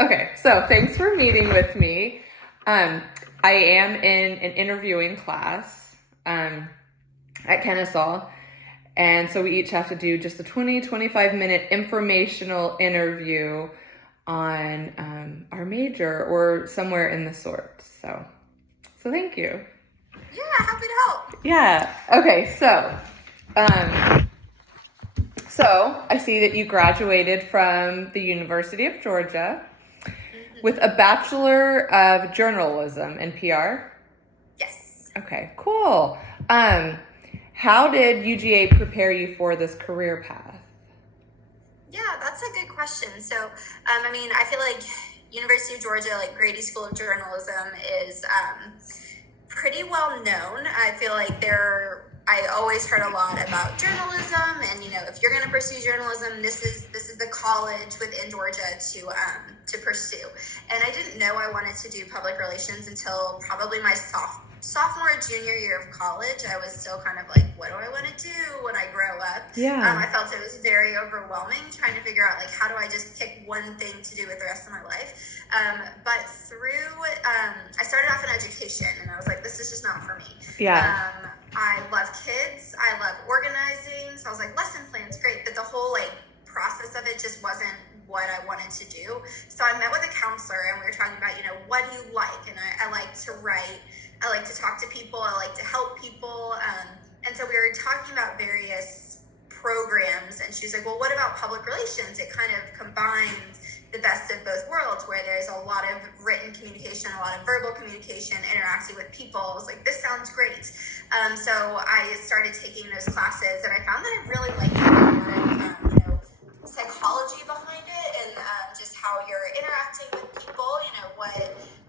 Okay, so thanks for meeting with me. I am in an interviewing class at Kennesaw, and so we each have to do just a 25-minute informational interview on our major or somewhere in the sort. So thank you. Yeah, happy to help. Yeah. Okay. Um, so I see that you graduated from the University of Georgia with a Bachelor of Journalism and PR. Yes. Okay. Cool. How did UGA prepare you for this career path? Yeah, that's a good question. So, I feel like University of Georgia, like Grady School of Journalism, is pretty well known. I feel like I always heard a lot about journalism, and if you're going to pursue journalism, this is the college within Georgia to pursue. And I didn't know I wanted to do public relations until probably my sophomore junior year of college. I was still kind of like, what do I want to do when I grow up? Yeah. I felt it was very overwhelming trying to figure out, like, how do I just pick one thing to do with the rest of my life? But I started off in education, and I was like, this is just not for me. Yeah. I love kids. I love organizing. So I was like, lesson plan's great, but the whole process of it just wasn't what I wanted to do. So I met with a counselor, and we were talking about, what do you like? And I like to write. I like to talk to people. I like to help people. And so we were talking about various programs, and she's like, well, what about public relations? It kind of combines the best of both worlds, where there's a lot of written communication, a lot of verbal communication, interacting with people. I was like, this sounds great. So I started taking those classes, and I found that I really liked the psychology behind it, and just how you're interacting with people.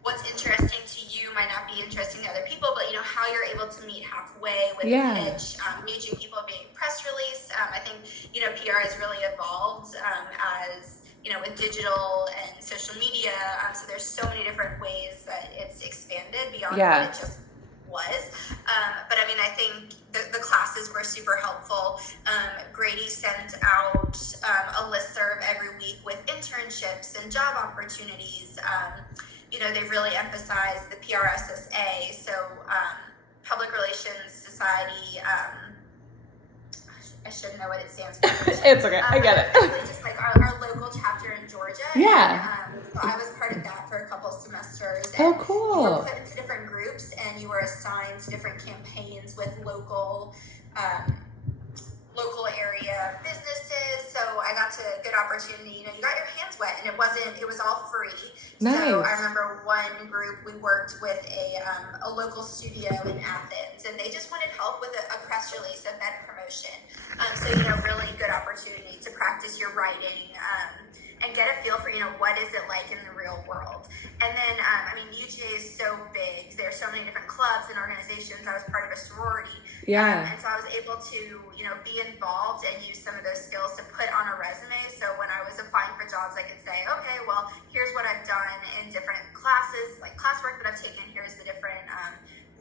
What's interesting to you might not be interesting to other people, but how you're able to meet halfway with a pitch, meeting people, being press release. I think PR has really evolved as with digital and social media. So there's so many different ways that it's expanded beyond what it just was. But I think the classes were super helpful. Grady sent out a listserv every week with internships and job opportunities. They really emphasized the PRSSA, so Public Relations Society. I should know what it stands for. It's okay. I get it. It's just like our local chapter in Georgia. Yeah. And, so I was part of that for a couple semesters. Oh, cool. You were put into different groups, and you were assigned to different campaigns with local area businesses. So I got to a good opportunity. You got your hands wet, and it was all free. Nice. So I remember one group, we worked with a local studio in Athens, and they just wanted help with a press release event promotion. So really good opportunity to practice your writing, and get a feel for, what is it like in the real world. And then, UGA is so big. There's so many different clubs and organizations. I was part of a sorority. Yeah. And so I was able to, be involved and use some of those skills to put on a resume. So when I was applying for jobs, I could say, okay, well, here's what I've done in different classes, like classwork that I've taken. Here's the different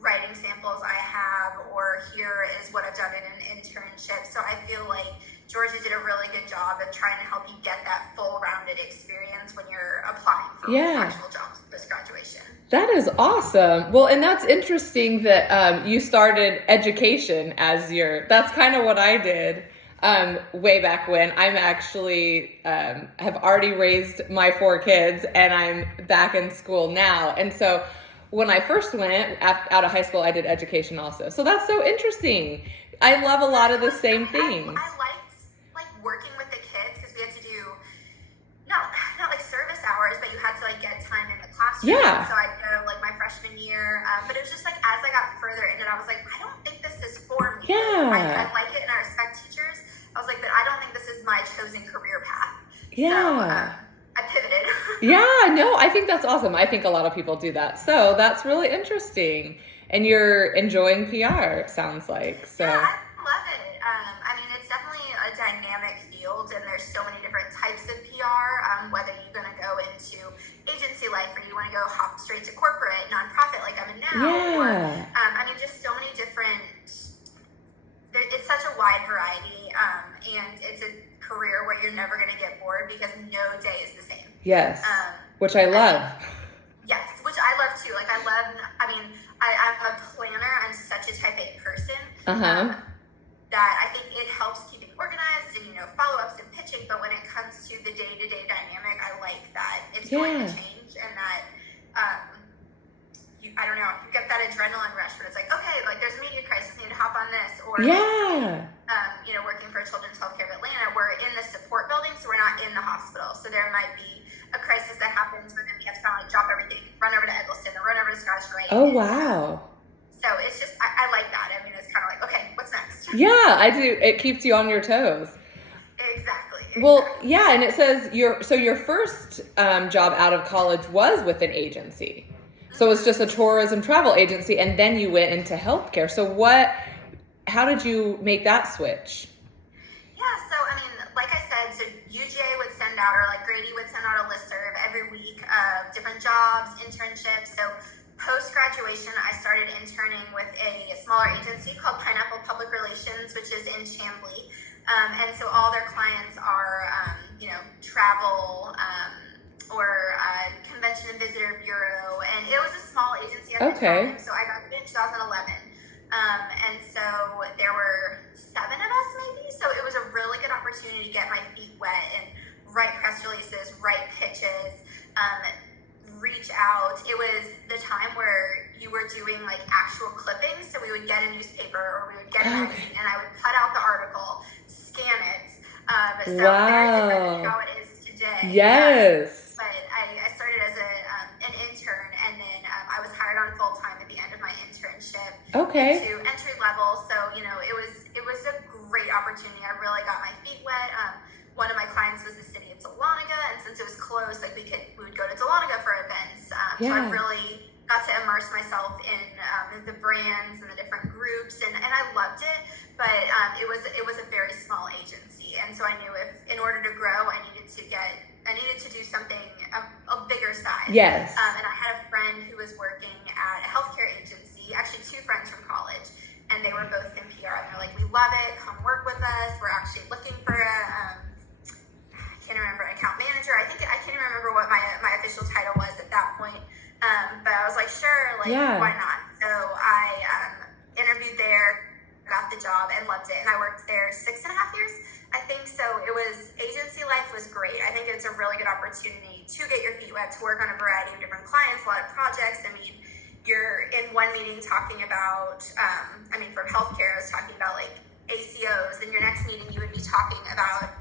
writing samples I have, or here is what I've done in an internship. So I feel like Georgia did a really good job of trying to help you get that full-rounded experience when you're applying for actual jobs post-graduation. That is awesome. Well, and that's interesting that you started education as that's kind of what I did way back when. I'm actually have already raised my 4 kids, and I'm back in school now. And so when I first went out of high school, I did education also. So that's so interesting. I love a lot of the same things. I liked working with the kids, because we had to do not like service hours, but you had to get time in the classroom. Yeah. So I'd go my freshman year, but it was just as I got further into it, I was like, I don't think this is for me. Yeah. I like it, and I respect teachers. I was like, but I don't think this is my chosen career path. Yeah. So, I pivoted. Yeah, no, I think that's awesome. I think a lot of people do that. So that's really interesting. And you're enjoying PR, it sounds like. So. Yeah, I love it. It's definitely a dynamic field, and there's so many different types of PR, whether you're going to go into agency life, or you want to go hop straight to corporate, nonprofit like I'm in now. Yeah. Or, just so many different, it's such a wide variety, and it's a career where you're never going to get bored, because no day is the same. Yes. Which I love. Yes, which I love too. Like I'm a planner. I'm such a type A person. That I think it helps keeping organized and, follow-ups and pitching. But when it comes to the day-to-day dynamic, I like that it's going to change and that, I don't know, you get that adrenaline rush where it's like, okay, like there's a media crisis, need to hop on this. Or, working for Children's Healthcare of Atlanta, we're in the support building, so we're not in the hospital. So there might be a crisis that happens where then we have to kind of drop everything, run over to Eggleston or run over to Scottish Rite. Oh, wow. So it's just, I like that. I mean, it's kind of like, okay, what's next? Yeah, I do. It keeps you on your toes. Exactly. Well, yeah, and it says your first job out of college was with an agency. So it's just a tourism travel agency, and then you went into healthcare. So how did you make that switch? Yeah, so I mean, like I said, so UGA would send out, or like Grady would send out a listserv every week of different jobs, internships. So post-graduation, I started interning with a smaller agency called Pineapple Public Relations, which is in Chamblee. And so all their clients are, travel or convention and visitor bureau. And it was a small agency at the time. So I got it in 2011. And so there were 7 of us maybe. So it was a really good opportunity to get my feet wet and write press releases, write pitches, reach out. It was the time where you were doing like actual clippings. So we would get a newspaper or we would get a magazine and I would cut out the article, scan it. So very different than how it is today. Yes. But I started as an intern, and then I was hired on full time at the end of my internship. Okay. To entry level. So it was a great opportunity. I really got my feet wet. One of my clients was the city of Dahlonega, and since it was close, like we would go to Dahlonega for events. So I really got to immerse myself in the brands and the different groups, and I loved it. But it was a very small agency, and so I knew if in order to grow, I needed to do something a bigger size. Yes. And I had a friend who was working at a healthcare agency, actually 2 friends from college, and they were both in PR. And they're like, "We love it. Come work with us. We're actually looking for I can't remember, account manager. I can't even remember what my official title was at that point. But I was like, sure, why not? So I interviewed there, got the job, and loved it. And I worked there 6.5 years, I think. So agency life was great. I think it's a really good opportunity to get your feet wet, to work on a variety of different clients, a lot of projects. I mean, you're in one meeting talking about, from healthcare, I was talking about like ACOs. Then your next meeting, you would be talking about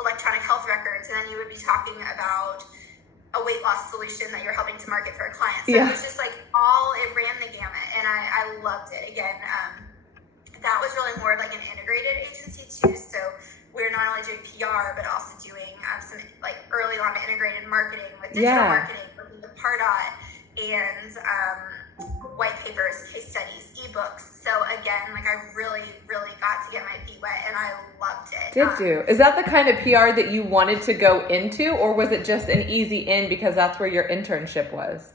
electronic health records, and then you would be talking about a weight loss solution that you're helping to market for a client. So it was just like it ran the gamut, and I loved it. Again, that was really more of like an integrated agency too. So we're not only doing PR, but also doing some like early on integrated marketing with digital marketing, working with Pardot, and white papers, case studies, ebooks. So again, like I really, really got to get my feet wet, and I loved it. Did you? Is that the kind of PR that you wanted to go into, or was it just an easy in because that's where your internship was?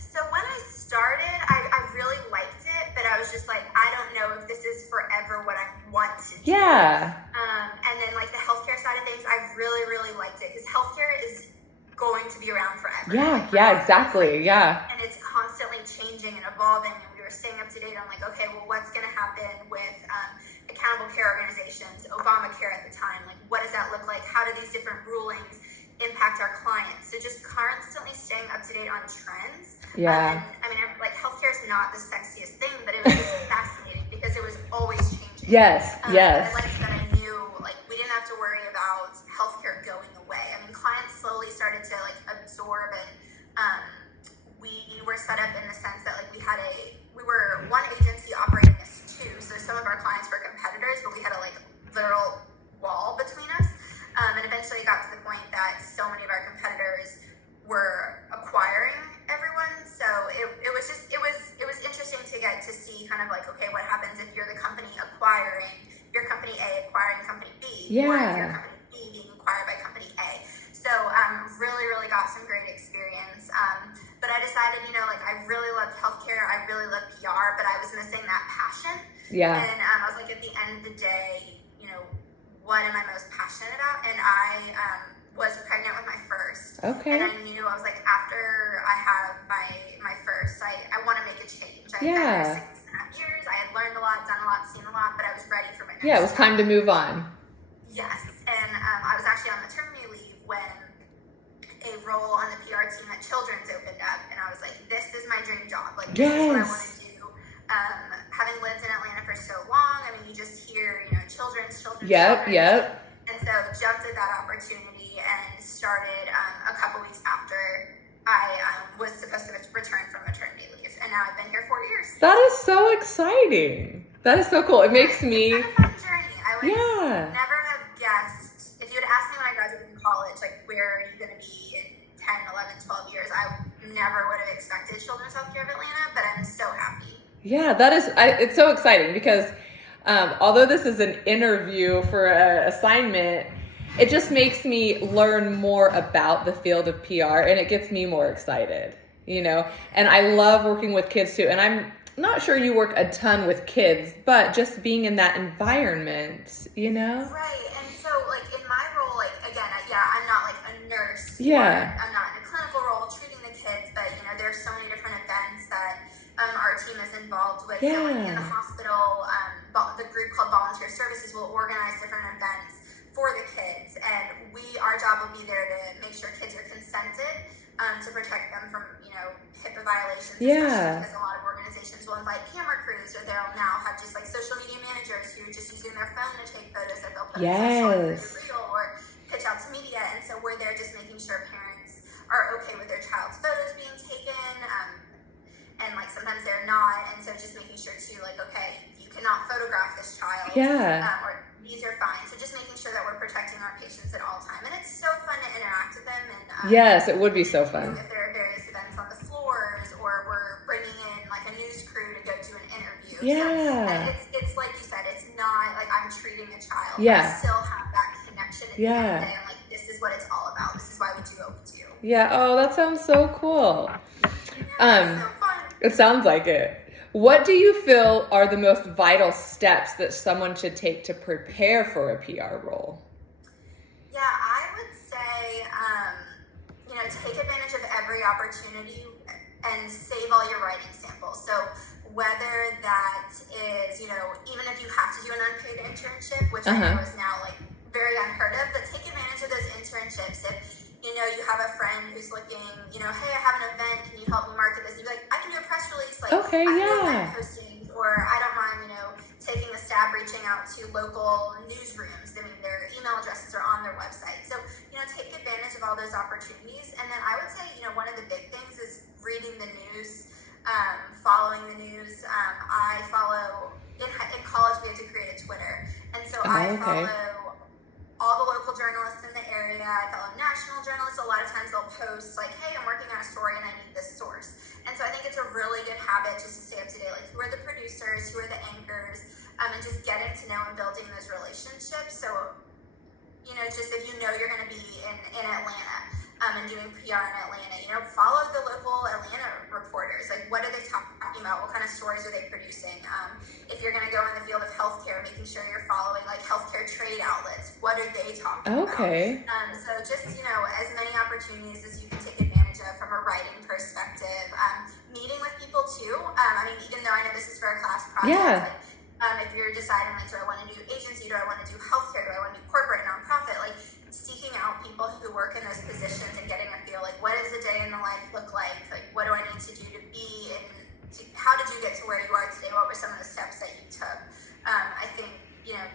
So when I started, I really liked it, but I was just like, I don't know if this is forever what I want to do. Yeah. And then like the healthcare side of things, I really, really liked it because healthcare is going to be around forever. Yeah, exactly. Yeah. And it's constantly changing and evolving, and we were staying up to date on like, okay, well, what's going to happen with accountable care organizations, Obamacare at the time, like what does that look like? How do these different rulings impact our clients? So just constantly staying up to date on trends. Yeah. Like healthcare is not the sexiest thing, but it was just fascinating because it was always changing. Yes. And like I said, I knew like we didn't have to worry about healthcare going away. I mean, clients slowly started to like absorb, and we were set up in the sense that like we were one agency operating as 2. So some of our clients were competitors, but we had a like literal wall between us. And eventually it got to the point that so many of our competitors were acquiring everyone. So it was interesting to get to see kind of like, okay, what happens if you're the company acquiring your company A acquiring company B, or if your company B being acquired by company A. So really, really got some great experience. But I decided, like I really loved healthcare. I really loved PR, but I was missing that passion. Yeah. And I was like, at the end of the day, what am I most passionate about? And I was pregnant with my first. Okay. And I knew, I was like, after I have my first, I want to make a change. I had Yeah. been there 6.5 years. I had learned a lot, done a lot, seen a lot, but I was ready for my next Yeah, it was time to move on. Yes. And I was actually on maternity leave when a role on the PR team at Children's opened up, and I was like, this is my dream job. Like, this is what I want to do. Having lived in Atlanta for so long, I mean, you just hear, children's. Yep. And so jumped at that opportunity and started a couple weeks after I was supposed to return from maternity leave. And now I've been here 4 years. That is so exciting. That is so cool. It makes me... It's been a fun journey. I would never have guessed, if you had asked me when I graduated from college, like, where are you going to be in 10, 11, 12 years, I never would have expected Children's Healthcare of Atlanta, but I'm so happy. Yeah, that is, it's so exciting because although this is an interview for an assignment, it just makes me learn more about the field of PR, and it gets me more excited, and I love working with kids too. And I'm not sure you work a ton with kids, but just being in that environment, Right. And so, like, in my role, like, again, I'm not like a nurse. Yeah. I'm not in a clinical role treating the kids, but, there's so many different events that our team is involved with. Yeah. So, like, in the hospital, the group called Volunteer Services will organize different events for the kids, and our job will be there to make sure kids are consented, to protect them from, HIPAA violations. Yeah. Because a lot of organizations will invite camera crews, or they'll now have just like social media managers who are just using their phone to take photos that they'll put on social media or pitch out to media. And so we're there just making sure parents are okay with their child's photos being taken, and like sometimes they're not, and so just making sure too, like, okay, you cannot photograph this child, or these are fine. So just making sure that we're protecting our patients at all time, and it's so fun to interact with them. And yes, it would be so fun. If there are various events on the floors, or we're bringing in like a news crew to go do an interview. Yeah. So, it's like you said, it's not like I'm treating a child. Yeah. I still have that connection at the end of the day. I'm like, this is what it's all about. This is why we do what we do. Yeah. Oh, that sounds so cool. Yeah, it's so fun. It sounds like it. What do you feel are the most vital steps that someone should take to prepare for a PR role? Yeah, I would say, take advantage of every opportunity and save all your writing samples. So whether that is, even if you have to do an unpaid internship, which I know is now like very unheard of, but take advantage of those internships. If you have a friend who's looking, hey, I have an event, can you help me market this? And you're like, I can do a press release, like, okay, I can do event postings, or I don't mind, taking a stab reaching out to local newsrooms. I mean, their email addresses are on their website. So, take advantage of all those opportunities. And then I would say, one of the big things is reading the news, following the news. I follow, in college, we had to create a Twitter. And so I follow all the local journalists in the area. I follow national journalists. A lot of times they'll post like, hey, I'm working on a story and I need this source. And so I think it's a really good habit just to stay up to date. Like, who are the producers? Who are the anchors? And just getting to know and building those relationships. So, just if you're going to be in Atlanta, and doing PR in Atlanta, follow the local Atlanta reporters. Like, what are they talking about? What kind of stories are they producing? If you're going to go in the field of healthcare, making sure you're following like healthcare trade outlets. What are they talking about? So just, as many opportunities as you can take advantage of from a writing perspective. Meeting with people too. Even though I know this is for a class project, if you're deciding, like, do I want to do agency, do I want to do healthcare, do I want to do corporate, nonprofit, like, seeking out people who work in those positions and getting a feel, like, what does a day in the life look like? Like, what do I need to do to be in, how did you get to where you are today? What were some of the steps that you took? I think,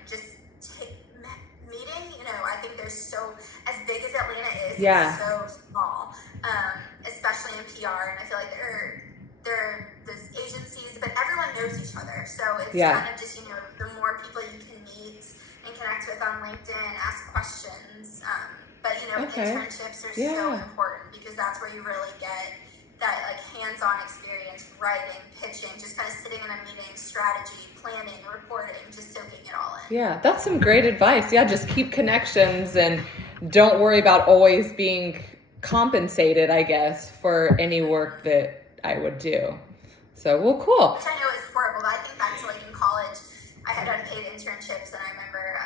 just meeting, I think there's so, as big as Atlanta is, it's so small, especially in PR, and I feel like there are those agencies, but everyone knows each other, so it's kind of just, the more people you can meet and connect with on LinkedIn, ask questions, but internships are so important, because that's where you really get that, like, hands-on experience, writing, pitching, just kind of sitting in a meeting, strategy, planning, reporting, just soaking it all in. Yeah, that's some great advice. Yeah, just keep connections and don't worry about always being compensated, I guess, for any work that I would do. So, well, cool. Which I know is horrible, but I think back to, like, in college, I had unpaid internships, and I remember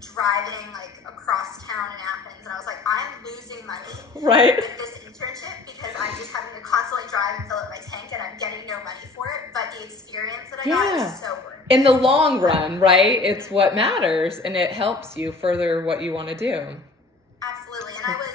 driving, like, across town in Athens, and I was like, I'm losing losing money Right. with this internship because I'm just having to constantly drive and fill up my tank and I'm getting no money for it. But the experience that I got is so worth it. In the long run, right? It's what matters, and it helps you further what you want to do. Absolutely. And I was,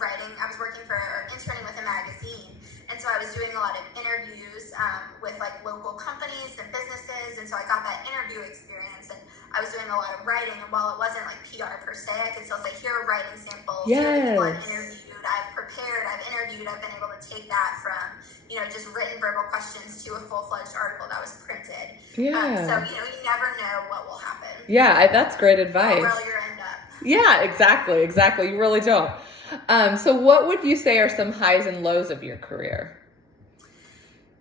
writing. I was working interning with a magazine, and so I was doing a lot of interviews with like local companies and businesses, and so I got that interview experience, and I was doing a lot of writing. And while it wasn't like PR per se, I could still say, here are writing samples. Here are people I've interviewed. I've prepared. I've interviewed. I've been able to take that from just written verbal questions to a full-fledged article that was printed. Yeah. So you never know what will happen. Yeah, that's great advice. Or where you'll end up. Yeah, exactly. You really don't. So what would you say are some highs and lows of your career?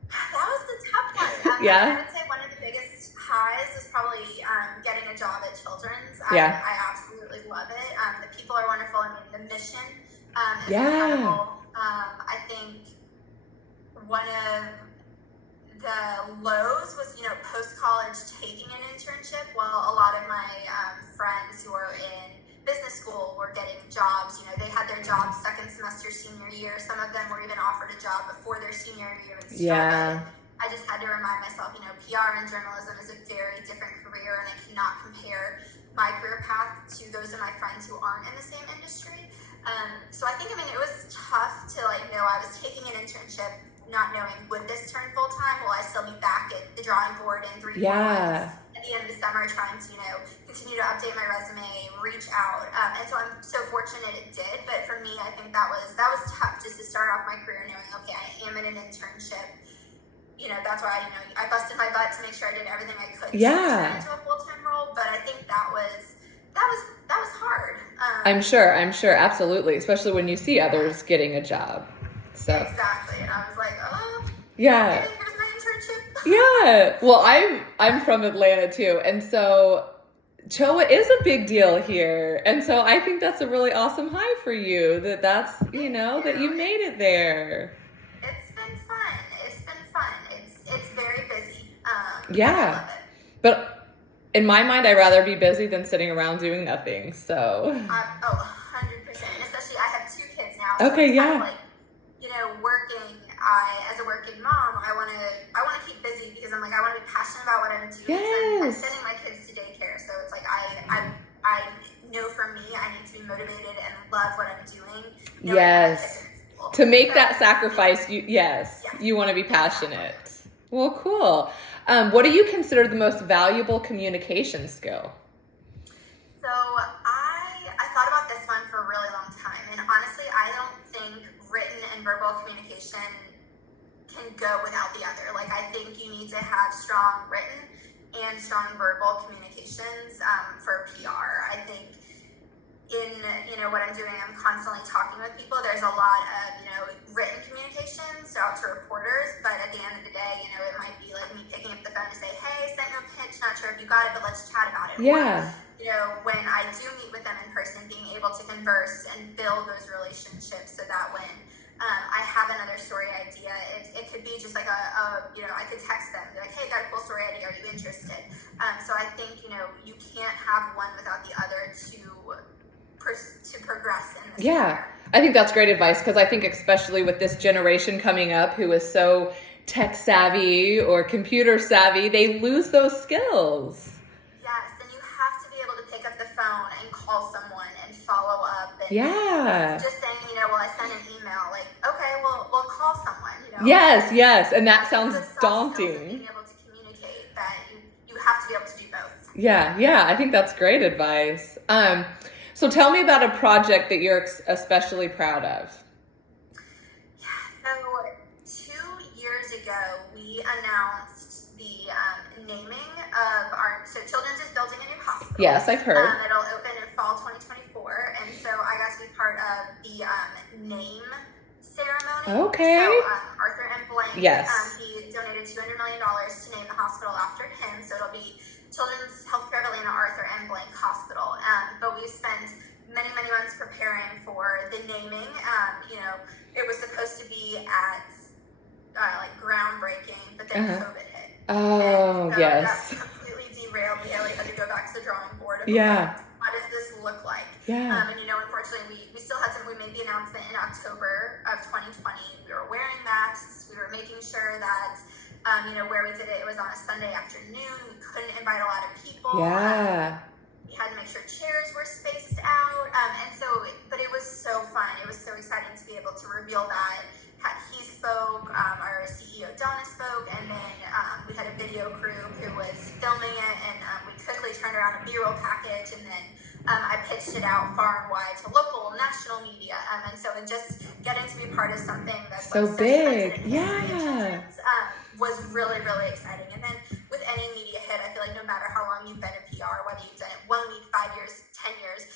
That was the tough one. Yeah. I would say one of the biggest highs is probably getting a job at Children's. Yeah. I absolutely love it. The people are wonderful. I mean, the mission is Yeah. incredible. I think one of the lows was, post-college taking an internship. While a lot of my friends who are in business school were getting jobs, they had their jobs second semester senior year. Some of them were even offered a job before their senior year even started. Yeah. I just had to remind myself, PR and journalism is a very different career, and I cannot compare my career path to those of my friends who aren't in the same industry. So I think, it was tough to know I was taking an internship, not knowing, would this turn full time? Will I still be back at the drawing board in 3 months? At the end of the summer, trying to, continue to update my resume, reach out. And so I'm so fortunate it did. But for me, I think that was tough, just to start off my career knowing, okay, I am in an internship. That's why, I busted my butt to make sure I did everything I could to turn into a full-time role. But I think that was hard. I'm sure, absolutely, especially when you see others getting a job. So exactly, and I was like, oh, yeah, okay, here's my internship. Yeah, well, I'm from Atlanta too, and so CHOA is a big deal here, and so I think that's a really awesome high for you. That's that you made it there. It's been fun. It's very busy. Yeah, I love it. But in my mind, I'd rather be busy than sitting around doing nothing. So 100%. Especially, I have 2 kids now. So okay, it's yeah. kind of like, working. As a working mom, I want to keep busy because I'm like, I want to be passionate about what I'm doing. Yes. So I'm sending my kids to daycare, so it's like I know for me, I need to be motivated and love what I'm doing. Yes. To make that sacrifice, you want to be passionate. Well, cool. What do you consider the most valuable communication skill? So I thought about this one for a really long time, and honestly, I don't think written and verbal communication can go without the other. I think you need to have strong written and strong verbal communications for PR. I think in what I'm doing, I'm constantly talking with people. There's a lot of written communications out to reporters, but at the end of the day, it might be like me picking up the phone to say, hey, sent you a pitch, not sure if you got it, but let's chat about it. Yeah. Or, when I do meet with them in person, being able to converse and build those relationships so that when I have another story idea, it could be just like I could text them, be like, hey, got a cool story idea, are you interested? So I think, you can't have one without the other to progress in this career. I think that's great advice, because I think especially with this generation coming up who is so tech savvy or computer savvy, they lose those skills. Yes, and you have to be able to pick up the phone and call someone and follow up. And just saying, I sent an email, okay, we'll call someone. Yes, and that sounds daunting. Being able to communicate that you have to be able to do both. Yeah, I think that's great advice. So tell me about a project that you're especially proud of. So 2 years ago, we announced the naming of so Children's is building a new hospital. Yes, I've heard. It'll open in fall 2024, and so I got to be part of the name ceremony. Okay. So Arthur M. Blank, yes. He donated $200 million to name the hospital after him, so it'll be Children's Healthcare of Atlanta Arthur M. Blank Hospital. But we spent many months preparing for the naming. It was supposed to be at groundbreaking, but then COVID hit. Oh, yes. That completely derailed me. I had to go back to the drawing board. Of, yeah. What does this look like? Yeah. And, unfortunately, we still had we made the announcement in October of 2020. We were wearing masks. We were making sure that, where we did it, it was on a Sunday afternoon. We couldn't invite a lot of people. Yeah. We had to make sure chairs were spaced out. But it was so fun. It was so exciting to be able to reveal that. He spoke, our CEO Donna spoke, and then we had a video crew who was filming it, and we quickly turned around a B-roll package, and then I pitched it out far and wide to local, national media, and so just getting to be part of something that's so big, was really, really exciting. And then with any media hit, I feel like no matter how long you've been in PR, whether you've done it 1 week, 5 years, 10 years,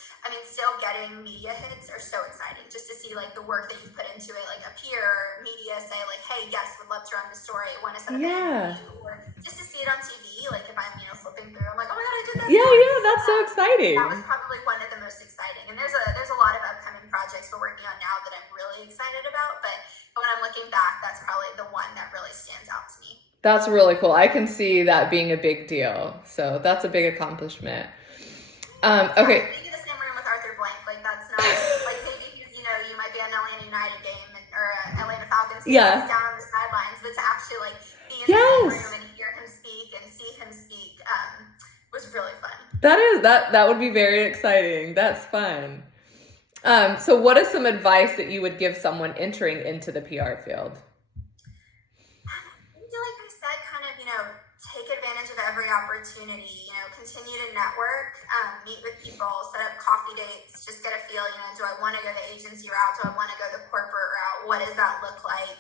still getting media hits are so exciting. Just to see like the work that you put into it, like a peer media say like, hey, yes, would love to run the story, want to set up an interview, or just to see it on TV. Like if I'm flipping through, I'm like, oh my god, I did that. Yeah, that's so exciting. That was probably one of the most exciting. And there's a lot of upcoming projects we're working on now that I'm really excited about. But when I'm looking back, that's probably the one that really stands out to me. That's really cool. I can see that being a big deal. So that's a big accomplishment. Okay. Maybe the same room with Arthur Blank. Like that's not like maybe you might be an Atlanta United game or Atlanta Falcons game down on the sidelines, but to actually like be in the same room and hear him speak and see him speak was really fun. That would be very exciting. That's fun. So what is some advice that you would give someone entering into the PR field? Like I said, kind of, take advantage of every opportunity, continue to network, meet with people, set up coffee dates, just get a feel, do I want to go the agency route? Do I want to go the corporate route? What does that look like?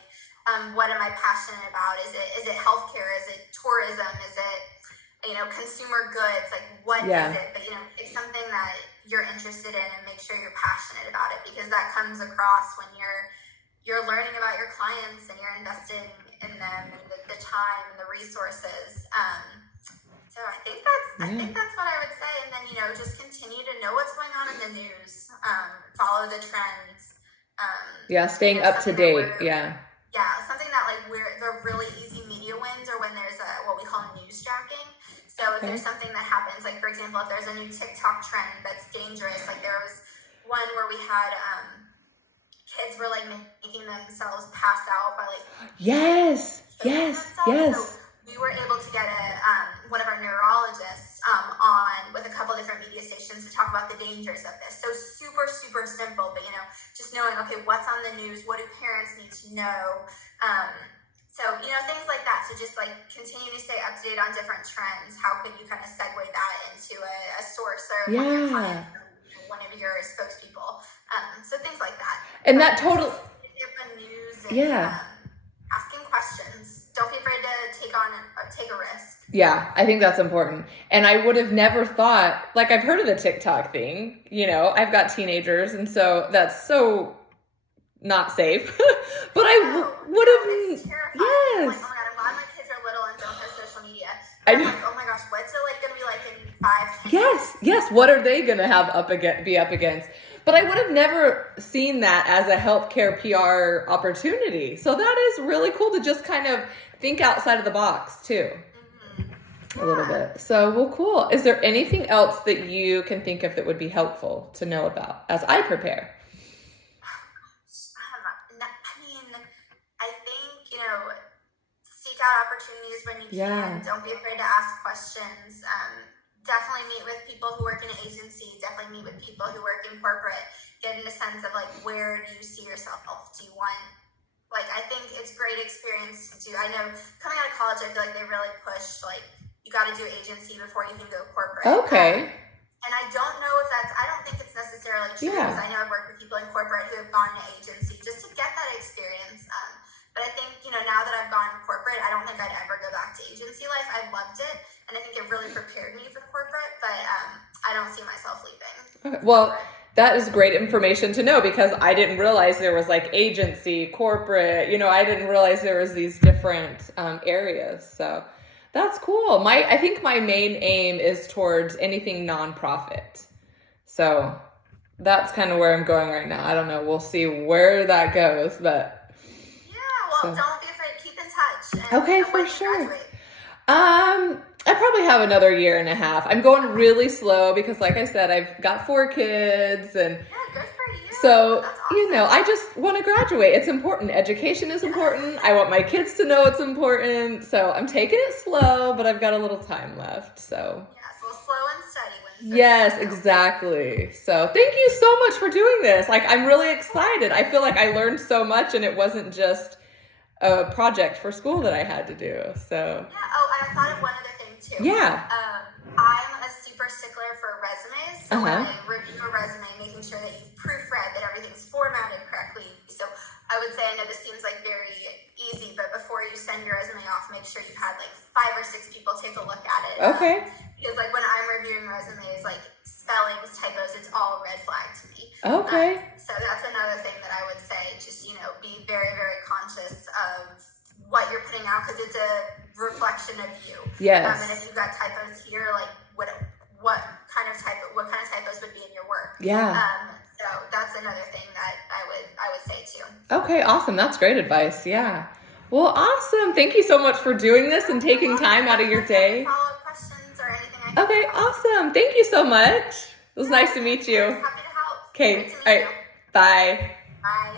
What am I passionate about? Is it healthcare? Is it tourism? Is it, consumer goods? Like what is it? But, it's something that you're interested in and make sure you're passionate about it, because that comes across when you're learning about your clients and you're invested in them and the time and the resources. So I think that's what I would say. And then, just continue to know what's going on in the news, follow the trends. Staying up to date. Something that the really easy media wins are when there's what we call news jacking. So if there's something that happens, like for example, if there's a new TikTok trend that's dangerous, like there was one where we had kids were like making themselves pass out by like yes. So we were able to get one of our neurologists on with a couple different media stations to talk about the dangers of this. So super, super simple, but just knowing, okay, what's on the news, what do parents need to know? Things like that. So just like continue to stay up to date on different trends. How could you kind of segue that into a source or one of your spokespeople? So things like that. And that totally news and asking questions. Don't be afraid to take a risk. Yeah, I think that's important. And I would have never thought, like I've heard of the TikTok thing, I've got teenagers, and so that's so not safe. But I would have. It's terrifying. Yes. Like, oh my god, a lot of my kids are little and don't have social media. I I'm know. like, oh my gosh, what's it like going to be like in 5, 10 years? Yes. What are they going to be up against? But I would have never seen that as a healthcare PR opportunity. So that is really cool to just kind of think outside of the box too. A little bit. So, well, cool. Is there anything else that you can think of that would be helpful to know about as I prepare? I think, seek out opportunities when you can. Don't be afraid to ask questions. Definitely meet with people who work in an agency. Definitely meet with people who work in corporate. Get in a sense of like, where do you see yourself? Do you want, I think it's great experience to do. I know coming out of college, I feel like they really push, you got to do agency before you can go corporate. Okay. And I don't know if I don't think it's necessarily true, because I know I've worked with people in corporate who have gone to agency just to get that experience. But I think, now that I've gone corporate, I don't think I'd ever go back to agency life. I loved it, and I think it really prepared me for corporate, but I don't see myself leaving. Okay. Well, that is great information to know, because I didn't realize there was agency, corporate, I didn't realize there was these different areas. So that's cool. I think my main aim is towards anything nonprofit. So that's kind of where I'm going right now. I don't know. We'll see where that goes, but. Don't be afraid. Keep in touch. Okay, for sure. I probably have another year and a half. I'm going really slow because, like I said, I've got 4 kids, and Yeah, good for you. so, That's awesome. I just want to graduate. It's important. Education is important. I want my kids to know it's important. So I'm taking it slow, but I've got a little time left. So Yeah, so slow and steady wins. yes, exactly. So thank you so much for doing this. Like, I'm really excited. I feel like I learned so much, and it wasn't just a project for school that I had to do. So Yeah. Oh, and I thought of one other thing too. yeah. I'm a super stickler for resumes. So when Uh-huh. I review a resume, making sure that you've proofread, that everything's formatted correctly. So I would say, I know this seems like very easy, but before you send your resume off, make sure you've had like 5 or 6 people take a look at it. Okay. Because like when I'm reviewing resumes, like spellings, typos, it's all red flag to me. Okay. So that's another thing that I would say. Just, be very, very conscious of what you're putting out, because it's a reflection of you. Yes. And if you've got typos here, like what kind of typos would be in your work? Yeah. So that's another thing that I would say too. Okay, awesome. That's great advice. Yeah. Well, awesome. Thank you so much for doing this and taking time out of your day. Follow-up questions or anything I can Okay, help. awesome. Thank you so much. It was nice to meet you. Happy to help. Okay, Great to meet all right. you. Bye. Bye.